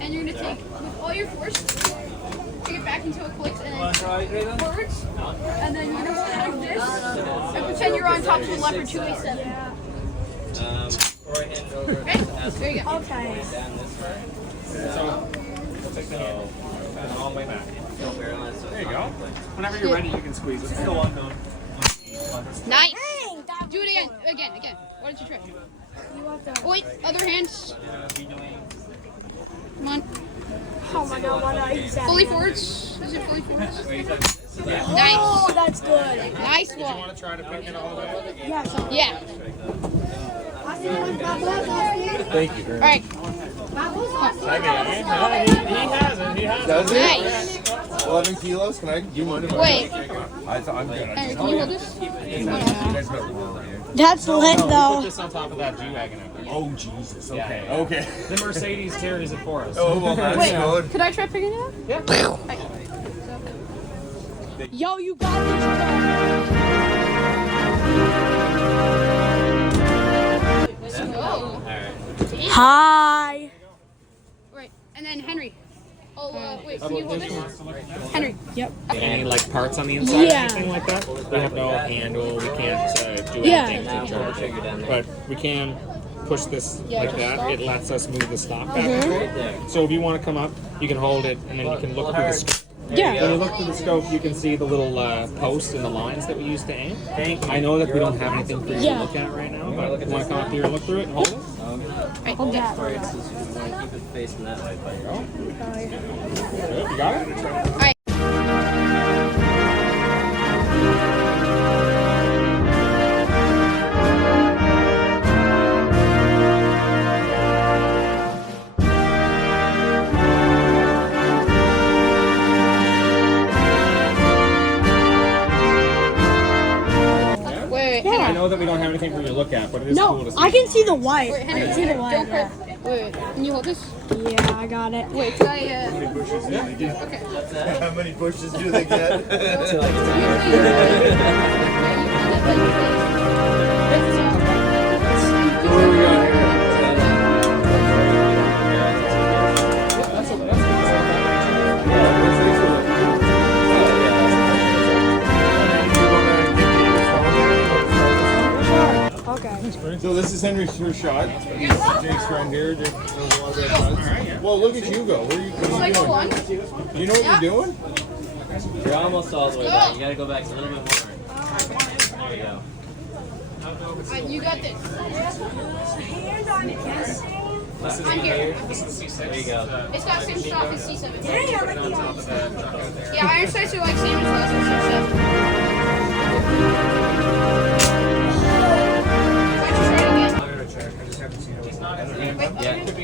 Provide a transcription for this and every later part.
And you're gonna take with all your force, take it back until it clicks, and then forwards. And then you're gonna hold it like this, and pretend you're on top of the leopard 287. Okay, there you go. Okay. So, we'll take the hand all the way back. There you go. Whenever you're ready, you can squeeze. It's still unknown. Nice. Do it again. What did you try? Wait, other hands. Come on. Oh my god, why did I use that? Fully forwards. Is it fully forwards? Oh, Nice. that's good. Nice Did you one. want to try to pick it all the way? Yeah. Thank you. All right. He has it. Does it? Nice. 11 kilos? Can I do mine? Wait. I'm good. Henry, can you hold this? That's lit Put though. this on top of that G-Wagon up there. Oh, Jesus. Okay. Yeah. Okay. The Mercedes carries it for us. Oh, well, that's good. Could I try picking it up? Yeah. Yo, you got this. Oh. Hi. Right. And then Henry. Oh, wait. Can you hold this? Henry. Yep. Any like parts on the inside Yeah. or anything like that? We have no handle. We can't do Yeah. anything to charge it. But we can push this like that. It lets us move the stock back and forth. So if you want to come up, you can hold it and then you can look through the scope. Yeah. When you look through the scope, you can see the little posts and the lines that we use to aim. I know that we don't have anything for you to look at right now, but if you want to come up here and look through it and hold it. Right. Hold that. Good. You got it? All right. Wait, I know that we don't have anything for you to look at, but it is cool No, to see. I can see the white. Wait, I Henry, can see the white. don't Yeah. press. Wait, can you hold this? Yeah, I got it. Wait, can I, okay. How many bushes do they get? What do we got here? Okay. So this is Henry's first shot. Jake's friend here. Well, look at you go. What are you Cycle doing? one. Do you know what you're doing? You're almost all the way back. You gotta go back a little bit more. There you go. You got this. I'm here. There you go. It's got same stock as C7. Hey, I like the Yeah, iron sights are like same as last C7.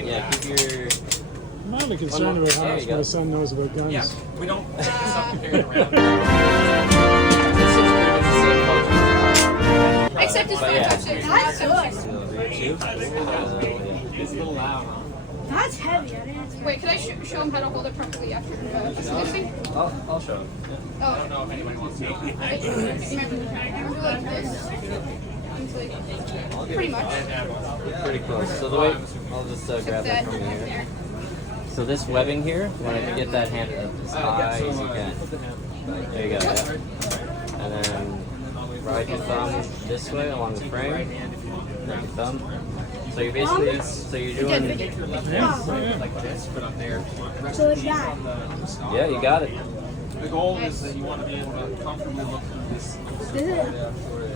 Yeah, keep your. I'm only concerned about how much my son knows about guns. Yeah, we don't stop comparing around. Except it's 5.56. That's good. It's a little loud, huh? That's heavy. I didn't. Wait, can I show him how to hold it properly after listening? I'll show him. Oh. I don't know if anybody wants to. Remember like this? It's like, pretty much. Pretty close. So the way I'll just grab that from you here. So this webbing here, you want to get that hand up as high as you can. There you go. Yeah. And then ride your thumb this way along the frame. Ride your thumb. So you're basically, you're doing So it's that. Yeah, you got it. The goal is that you want to be able to comfortably look through this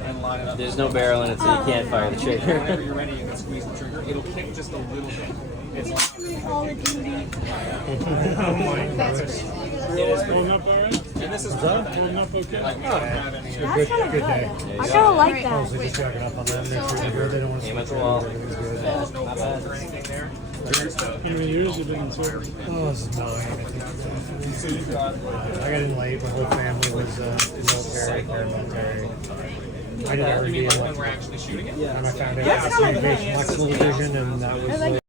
and line it up. There's no barrel in it, so you can't fire the Whenever trigger. you're ready, you can squeeze the trigger. It'll kick just a little bit. It's not. Call of Duty. Holding up all right? And this is Holding up okay? That's kind of good. I kind of like that. Just checking up on them. Make sure they're good. They don't want to Aim at the wall. or anything there. How many years have you been in service? Oh, this is 9. So you've got I got in late. My whole family was military, paramilitary. I did every you mean deal. like when we're actually shooting it? And I found out I had communication, flexible vision, and that was like